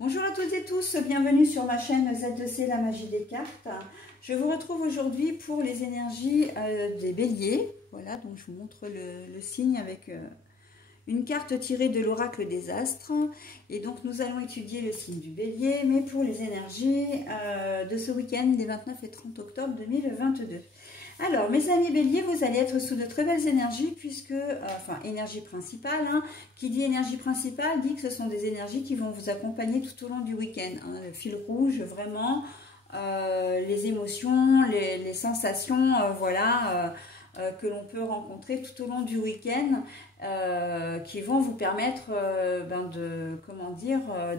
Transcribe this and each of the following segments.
Bonjour à toutes et tous, bienvenue sur ma chaîne Z2C, la magie des cartes. Je vous retrouve aujourd'hui pour les énergies des béliers. Voilà, donc je vous montre le signe avec une carte tirée de l'oracle des astres. Et donc nous allons étudier le signe du bélier, mais pour les énergies de ce week-end des 29 et 30 octobre 2022. Alors, mes amis béliers, vous allez être sous de très belles énergies, puisque, enfin, énergie principale, hein, qui dit énergie principale, dit que ce sont des énergies qui vont vous accompagner tout au long du week-end. Hein, le fil rouge, vraiment, les émotions, les sensations, voilà, que l'on peut rencontrer tout au long du week-end, qui vont vous permettre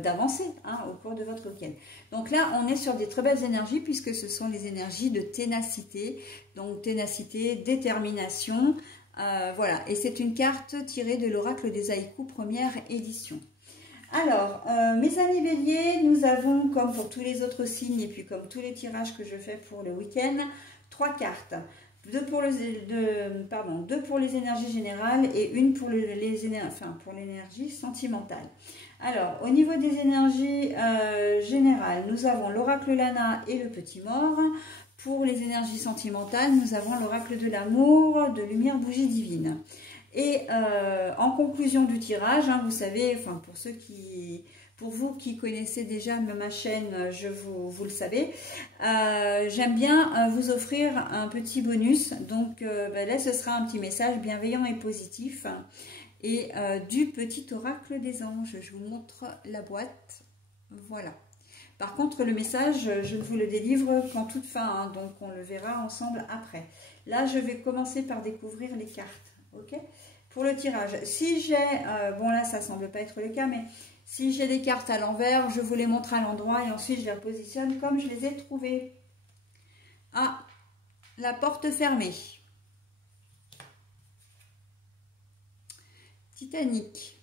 d'avancer hein, au cours de votre week-end. Donc là, on est sur des très belles énergies puisque ce sont les énergies de ténacité. Donc ténacité, détermination, voilà. Et c'est une carte tirée de l'oracle des haïkus, première édition. Alors, mes amis béliers, nous avons, comme pour tous les autres signes et puis comme tous les tirages que je fais pour le week-end, 3 cartes. Deux pour les énergies générales et une pour l'énergie sentimentale. Alors, au niveau des énergies générales, nous avons l'oracle Lana et le petit mort. Pour les énergies sentimentales, nous avons l'oracle de l'amour, de lumière bougie divine. Et en conclusion du tirage, hein, vous savez, enfin pour vous qui connaissez déjà ma chaîne, vous le savez, j'aime bien vous offrir un petit bonus. Donc là, ce sera un petit message bienveillant et positif et du petit oracle des anges. Je vous montre la boîte. Voilà. Par contre, le message, je vous le délivre qu'en toute fin, hein, donc on le verra ensemble après. Là, je vais commencer par découvrir les cartes. Ok ? Pour le tirage, si j'ai, bon là, ça semble pas être le cas, mais si j'ai des cartes à l'envers, je vous les montre à l'endroit et ensuite je les repositionne comme je les ai trouvées. Ah, la porte fermée. Titanic.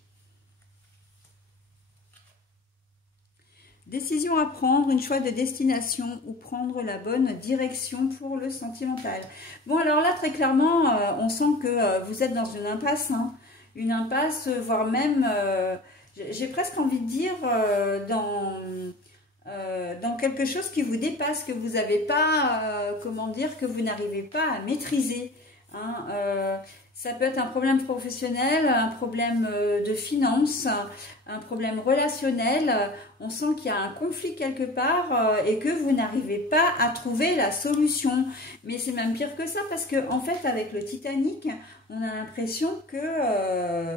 Décision à prendre, une choix de destination ou prendre la bonne direction pour le sentimental. Bon, alors là, très clairement, on sent que vous êtes dans une impasse. Hein, une impasse, voire même... j'ai presque envie de dire dans quelque chose qui vous dépasse, que vous n'avez pas, comment dire, que vous n'arrivez pas à maîtriser. Hein, ça peut être un problème professionnel, un problème de finances, un problème relationnel. On sent qu'il y a un conflit quelque part et que vous n'arrivez pas à trouver la solution. Mais c'est même pire que ça parce que en fait, avec le Titanic, on a l'impression que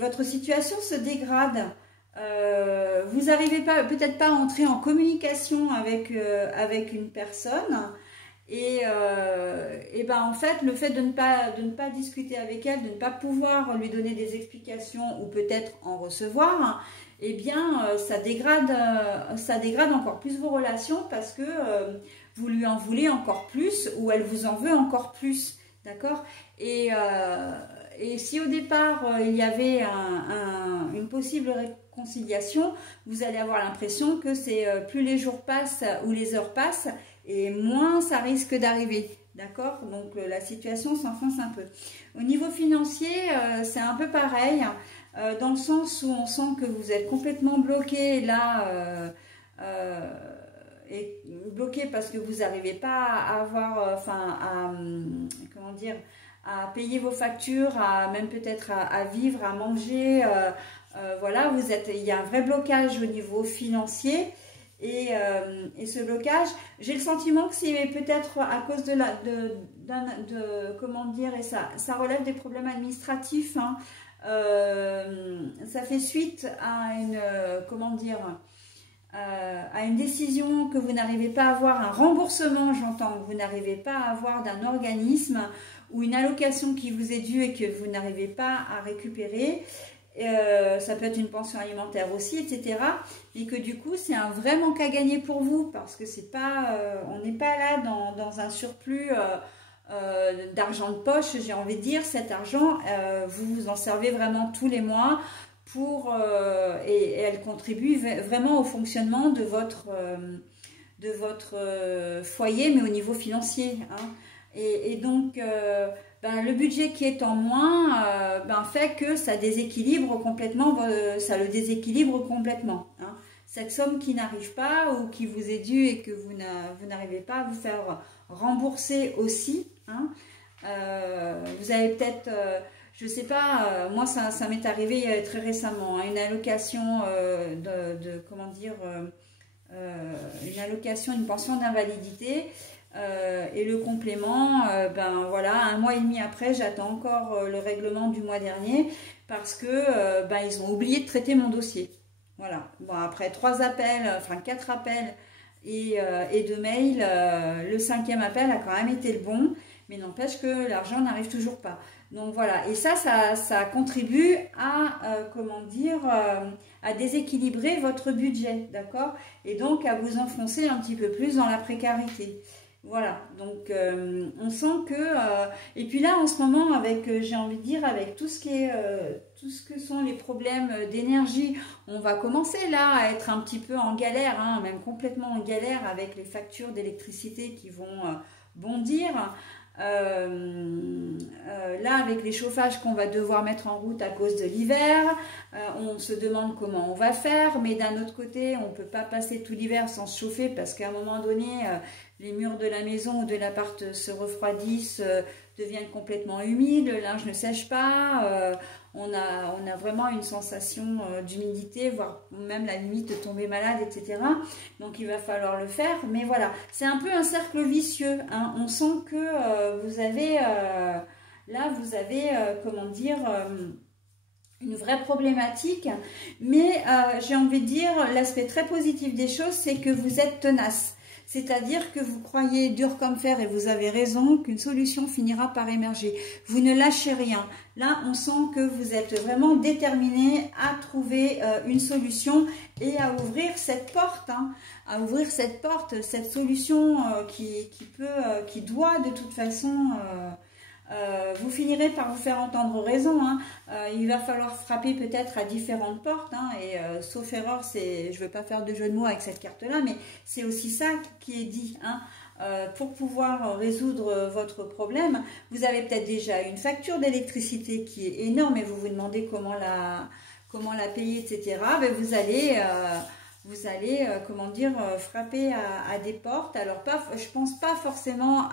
votre situation se dégrade. Vous n'arrivez peut-être pas à entrer en communication avec une personne. Et en fait, le fait de ne pas discuter avec elle, de ne pas pouvoir lui donner des explications ou peut-être en recevoir, eh bien, ça dégrade encore plus vos relations parce que vous lui en voulez encore plus ou elle vous en veut encore plus, d'accord ? Et si au départ, il y avait une possible réconciliation, vous allez avoir l'impression que c'est plus les jours passent ou les heures passent, et moins ça risque d'arriver, d'accord? Donc la situation s'enfonce un peu. Au niveau financier, c'est un peu pareil, dans le sens où on sent que vous êtes complètement bloqué là, et bloqué parce que vous n'arrivez pas à avoir, comment dire, à payer vos factures, même peut-être à vivre, à manger. Voilà, il y a un vrai blocage au niveau financier. Et ce blocage, j'ai le sentiment que c'est peut-être à cause comment dire, et ça relève des problèmes administratifs. Hein. Ça fait suite à à une décision que vous n'arrivez pas à avoir, un remboursement, j'entends, que vous n'arrivez pas à avoir d'un organisme ou une allocation qui vous est due et que vous n'arrivez pas à récupérer. Ça peut être une pension alimentaire aussi, etc. Et que du coup, c'est un vrai manque à gagner pour vous parce que c'est pas, on n'est pas là dans un surplus d'argent de poche, j'ai envie de dire. Cet argent, vous vous en servez vraiment tous les mois et elle contribue vraiment au fonctionnement de votre foyer, mais au niveau financier. Hein. Et donc... le budget qui est en moins fait que ça déséquilibre complètement, ça le déséquilibre complètement. Hein. cette somme qui n'arrive pas ou qui vous est due et que vous n'arrivez pas à vous faire rembourser aussi. Hein. Vous avez peut-être, je ne sais pas, moi ça m'est arrivé très récemment, hein, une allocation comment dire, une allocation, une pension d'invalidité. Et le complément, ben voilà, 1 mois et demi après, j'attends encore le règlement du mois dernier parce que ben, ils ont oublié de traiter mon dossier. Voilà. Bon, après 4 appels et 2 mails, le 5e appel a quand même été le bon, mais n'empêche que l'argent n'arrive toujours pas. Donc voilà, et ça contribue à, comment dire, à déséquilibrer votre budget, d'accord? Et donc à vous enfoncer un petit peu plus dans la précarité. Voilà, donc on sent que... et puis là, en ce moment, avec, j'ai envie de dire, avec tout ce qui est... tout ce que sont les problèmes d'énergie, on va commencer là à être un petit peu en galère, hein, même complètement en galère avec les factures d'électricité qui vont bondir. Là, avec les chauffages qu'on va devoir mettre en route à cause de l'hiver, on se demande comment on va faire, mais d'un autre côté, on ne peut pas passer tout l'hiver sans se chauffer parce qu'à un moment donné, les murs de la maison ou de l'appart se refroidissent, deviennent complètement humides, le linge ne sèche pas, on a vraiment une sensation d'humidité, voire même la limite de tomber malade, etc. Donc il va falloir le faire, mais voilà, c'est un peu un cercle vicieux, hein. On sent que vous avez, là vous avez, comment dire, une vraie problématique, mais j'ai envie de dire, l'aspect très positif des choses, c'est que vous êtes tenace. C'est-à-dire que vous croyez dur comme fer, et vous avez raison, qu'une solution finira par émerger. Vous ne lâchez rien. Là, on sent que vous êtes vraiment déterminé à trouver une solution et à ouvrir cette porte, hein, à ouvrir cette porte, cette solution qui doit de toute façon... vous finirez par vous faire entendre raison, hein. Il va falloir frapper peut-être à différentes portes, hein, et sauf erreur, je ne veux pas faire de jeu de mots avec cette carte-là, mais c'est aussi ça qui est dit, hein. Pour pouvoir résoudre votre problème, vous avez peut-être déjà une facture d'électricité qui est énorme et vous vous demandez comment la payer, etc. Ben vous allez, comment dire, frapper à des portes. Alors, je pense pas forcément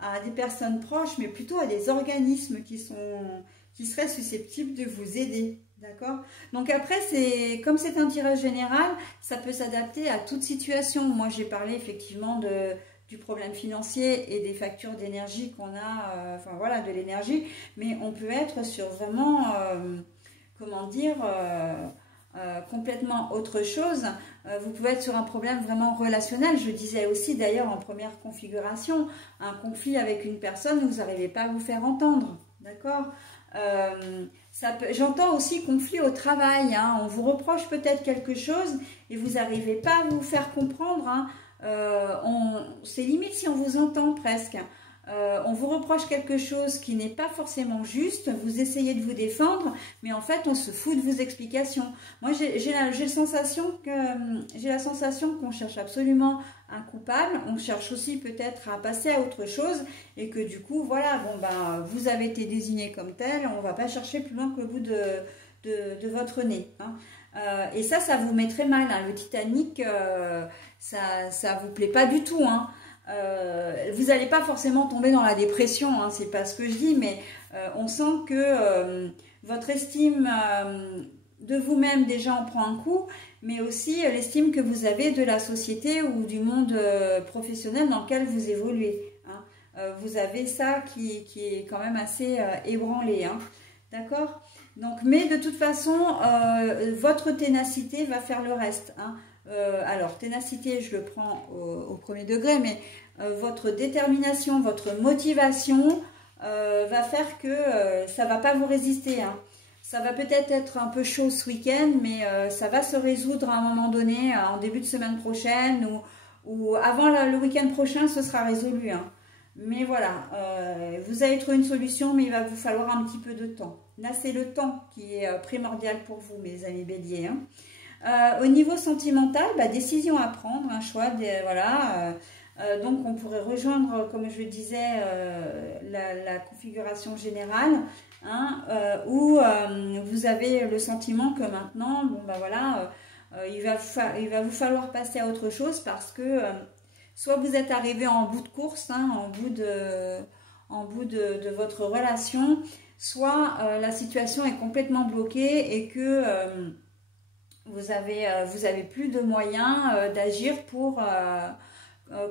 à des personnes proches, mais plutôt à des organismes qui seraient susceptibles de vous aider, d'accord? Donc après, comme c'est un tirage général, ça peut s'adapter à toute situation. Moi, j'ai parlé effectivement du problème financier et des factures d'énergie qu'on a, enfin voilà, de l'énergie, mais on peut être sur vraiment, comment dire... complètement autre chose. Vous pouvez être sur un problème vraiment relationnel. Je disais aussi d'ailleurs en première configuration, un conflit avec une personne, vous n'arrivez pas à vous faire entendre, d'accord? J'entends aussi conflit au travail, hein. On vous reproche peut-être quelque chose et vous n'arrivez pas à vous faire comprendre, hein. C'est limite si on vous entend presque. On vous reproche quelque chose qui n'est pas forcément juste, vous essayez de vous défendre, mais en fait on se fout de vos explications. Moi j'ai la sensation qu'on cherche absolument un coupable, on cherche aussi peut-être à passer à autre chose et que du coup voilà, bon ben vous avez été désigné comme tel, on ne va pas chercher plus loin que le bout de votre nez, hein. Et ça vous mettrait mal, hein. Le Titanic, ça vous plaît pas du tout, hein. Vous n'allez pas forcément tomber dans la dépression, hein, c'est pas ce que je dis, mais on sent que votre estime de vous-même déjà en prend un coup, mais aussi l'estime que vous avez de la société ou du monde professionnel dans lequel vous évoluez, hein. Vous avez ça qui est quand même assez ébranlé, hein, d'accord? Donc, mais de toute façon, votre ténacité va faire le reste, hein. Alors, ténacité, je le prends au premier degré, mais votre détermination, votre motivation va faire que ça ne va pas vous résister, hein. Ça va peut-être être un peu chaud ce week-end, mais ça va se résoudre à un moment donné, en début de semaine prochaine, ou avant le week-end prochain, ce sera résolu, hein. Mais voilà, vous allez trouver une solution, mais il va vous falloir un petit peu de temps. Là, c'est le temps qui est primordial pour vous, mes amis béliers, hein. Au niveau sentimental, bah, décision à prendre, un choix, voilà. Donc on pourrait rejoindre, comme je le disais, la configuration générale, hein, où vous avez le sentiment que maintenant, bon bah voilà, il va vous falloir passer à autre chose parce que soit vous êtes arrivé en bout de course, hein, en bout de votre relation, soit la situation est complètement bloquée et que vous avez plus de moyens d'agir pour,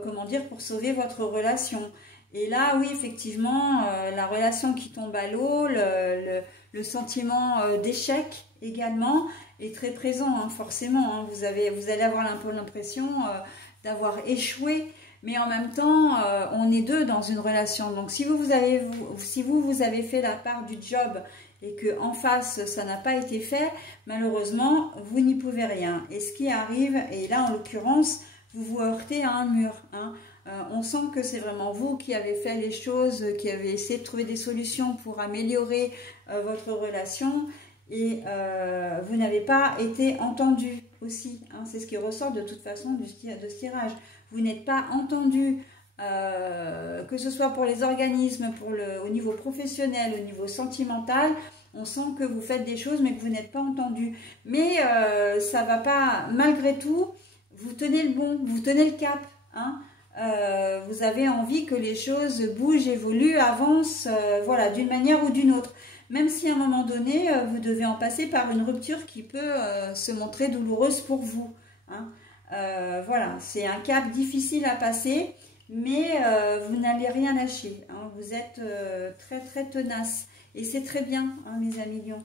comment dire, pour sauver votre relation. Et là, oui, effectivement, la relation qui tombe à l'eau, le sentiment d'échec également est très présent, hein, forcément. Hein. Vous allez avoir un peu l'impression d'avoir échoué, mais en même temps, on est deux dans une relation. Donc, si vous avez fait la part du job et que en face, ça n'a pas été fait, malheureusement, vous n'y pouvez rien. Et ce qui arrive, et là, en l'occurrence, vous vous heurtez à un mur, hein. On sent que c'est vraiment vous qui avez fait les choses, qui avez essayé de trouver des solutions pour améliorer votre relation et vous n'avez pas été entendu aussi. Hein, c'est ce qui ressort de toute façon de ce tirage. Vous n'êtes pas entendu, que ce soit pour les organismes, au niveau professionnel, au niveau sentimental. On sent que vous faites des choses mais que vous n'êtes pas entendu. Mais ça ne va pas, malgré tout, vous tenez le bon, vous tenez le cap, hein. Vous avez envie que les choses bougent, évoluent, avancent, voilà, d'une manière ou d'une autre. Même si à un moment donné, vous devez en passer par une rupture qui peut se montrer douloureuse pour vous, hein. Voilà, c'est un cap difficile à passer, mais vous n'allez rien lâcher, hein. Vous êtes très très tenace et c'est très bien, hein, mes amis lions.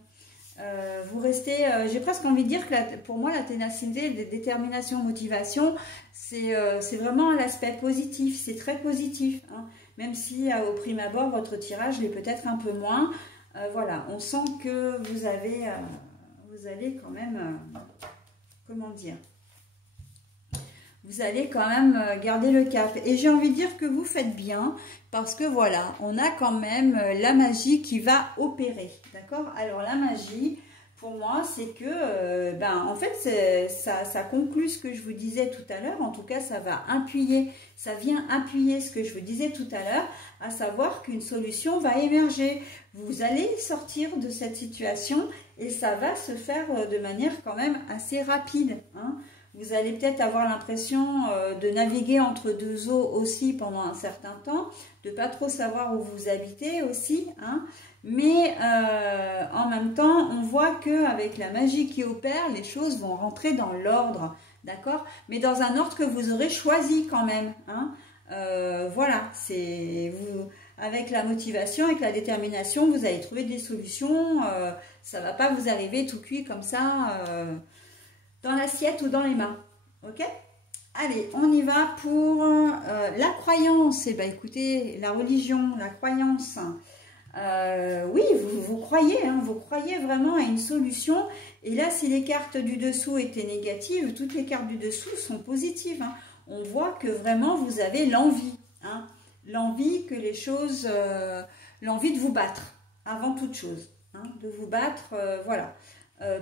Vous restez, j'ai presque envie de dire que pour moi la ténacité, détermination, motivation, c'est vraiment l'aspect positif, c'est très positif, hein. Même si au prime abord votre tirage l'est peut-être un peu moins, voilà, on sent que vous allez quand même, comment dire, vous allez quand même garder le cap. Et j'ai envie de dire que vous faites bien parce que voilà, on a quand même la magie qui va opérer. D'accord? Alors la magie, pour moi, c'est que, en fait, ça conclut ce que je vous disais tout à l'heure. En tout cas, ça vient appuyer ce que je vous disais tout à l'heure, à savoir qu'une solution va émerger. Vous allez sortir de cette situation et ça va se faire de manière quand même assez rapide, hein. Vous allez peut-être avoir l'impression de naviguer entre deux eaux aussi pendant un certain temps, de ne pas trop savoir où vous habitez aussi, hein. Mais en même temps, on voit qu'avec la magie qui opère, les choses vont rentrer dans l'ordre, d'accord? Mais dans un ordre que vous aurez choisi quand même, hein. Voilà, c'est vous, avec la motivation, avec la détermination, vous allez trouver des solutions. Ça ne va pas vous arriver tout cuit comme ça dans l'assiette ou dans les mains. Ok? Allez, on y va pour la croyance. Eh bien, écoutez, la religion, la croyance. Oui, vous croyez, hein, vous croyez vraiment à une solution. Et là, si les cartes du dessous étaient négatives, toutes les cartes du dessous sont positives, hein. On voit que vraiment, vous avez l'envie, hein, l'envie que les choses, l'envie de vous battre, avant toute chose, hein, de vous battre, voilà.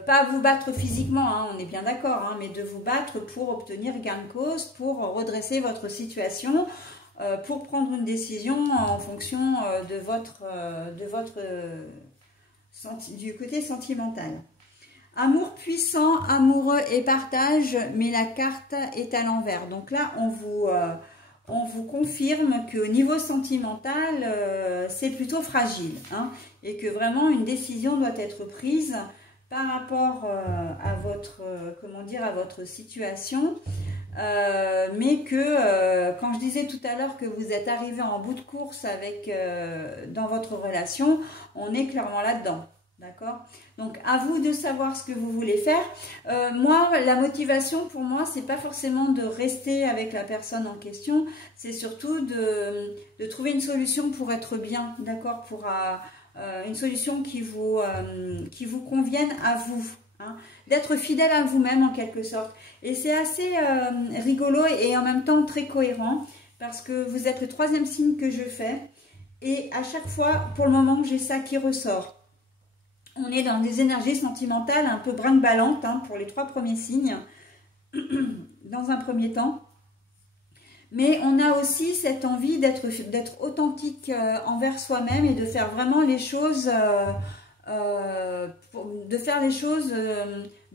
Pas vous battre physiquement, hein, on est bien d'accord, hein, mais de vous battre pour obtenir gain de cause, pour redresser votre situation, pour prendre une décision en fonction du côté sentimental. Amour puissant, amoureux et partage, mais la carte est à l'envers. Donc là, on vous confirme qu'au niveau sentimental, c'est plutôt fragile, hein, et que vraiment une décision doit être prise par rapport à votre, comment dire, à votre situation, mais que, quand je disais tout à l'heure que vous êtes arrivé en bout de course dans votre relation, on est clairement là-dedans, d'accord? Donc, à vous de savoir ce que vous voulez faire. Moi, la motivation, pour moi, c'est pas forcément de rester avec la personne en question, c'est surtout de trouver une solution pour être bien, d'accord? Pour une solution qui vous convienne à vous, hein, d'être fidèle à vous-même en quelque sorte. Et c'est assez rigolo et en même temps très cohérent parce que vous êtes le troisième signe que je fais et à chaque fois, pour le moment, j'ai ça qui ressort. On est dans des énergies sentimentales un peu brinque-ballantes, hein, pour les trois premiers signes, dans un premier temps. Mais on a aussi cette envie d'être authentique envers soi-même et de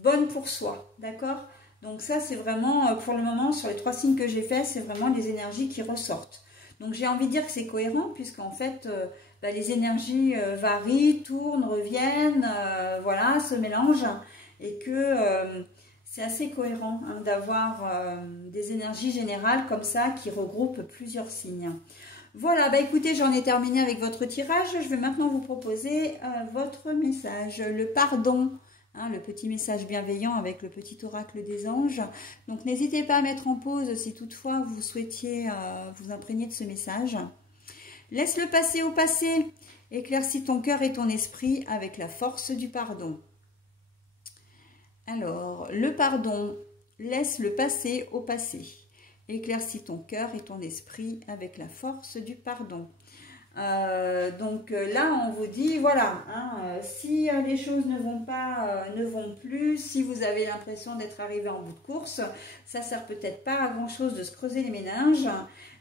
bonne pour soi, d'accord? Donc ça, c'est vraiment, pour le moment, sur les 3 signes que j'ai fait, c'est vraiment les énergies qui ressortent. Donc j'ai envie de dire que c'est cohérent, puisqu'en fait, les énergies varient, tournent, reviennent, voilà, se mélangent, et que c'est assez cohérent hein, d'avoir des énergies générales comme ça, qui regroupent plusieurs signes. Voilà, bah écoutez, j'en ai terminé avec votre tirage. Je vais maintenant vous proposer votre message, le pardon. Hein, le petit message bienveillant avec le petit oracle des anges. Donc n'hésitez pas à mettre en pause si toutefois vous souhaitiez vous imprégner de ce message. Laisse le passé au passé. Éclaircis ton cœur et ton esprit avec la force du pardon. Alors, le pardon, laisse le passé au passé. Éclaircis ton cœur et ton esprit avec la force du pardon. Donc là, on vous dit, voilà, hein, si les choses ne vont pas, ne vont plus, si vous avez l'impression d'être arrivé en bout de course, ça sert peut-être pas à grand-chose de se creuser les méninges,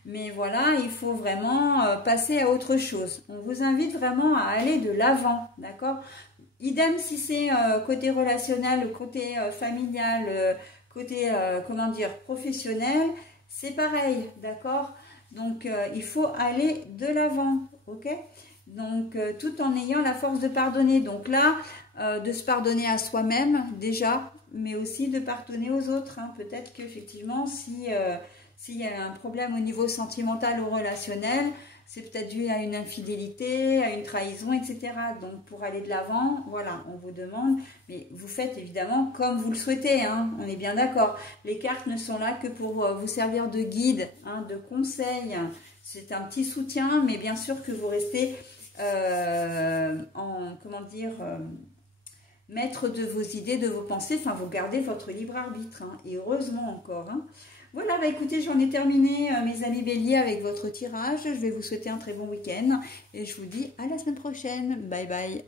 mais voilà, il faut vraiment passer à autre chose. On vous invite vraiment à aller de l'avant, d'accord? Idem si c'est côté relationnel, côté familial, côté, comment dire, professionnel, c'est pareil, d'accord? Donc, il faut aller de l'avant, ok? Donc, tout en ayant la force de pardonner. Donc là, de se pardonner à soi-même, déjà, mais aussi de pardonner aux autres. Hein. Peut-être qu'effectivement, s'il y a un problème au niveau sentimental ou relationnel, c'est peut-être dû à une infidélité, à une trahison, etc. Donc, pour aller de l'avant, voilà, on vous demande, mais vous faites évidemment comme vous le souhaitez, hein, on est bien d'accord. Les cartes ne sont là que pour vous servir de guide, hein, de conseil. C'est un petit soutien, mais bien sûr que vous restez maître de vos idées, de vos pensées, enfin, vous gardez votre libre arbitre, hein, et heureusement encore, hein. Voilà, bah écoutez, j'en ai terminé mes amis béliers avec votre tirage. Je vais vous souhaiter un très bon week-end et je vous dis à la semaine prochaine. Bye bye.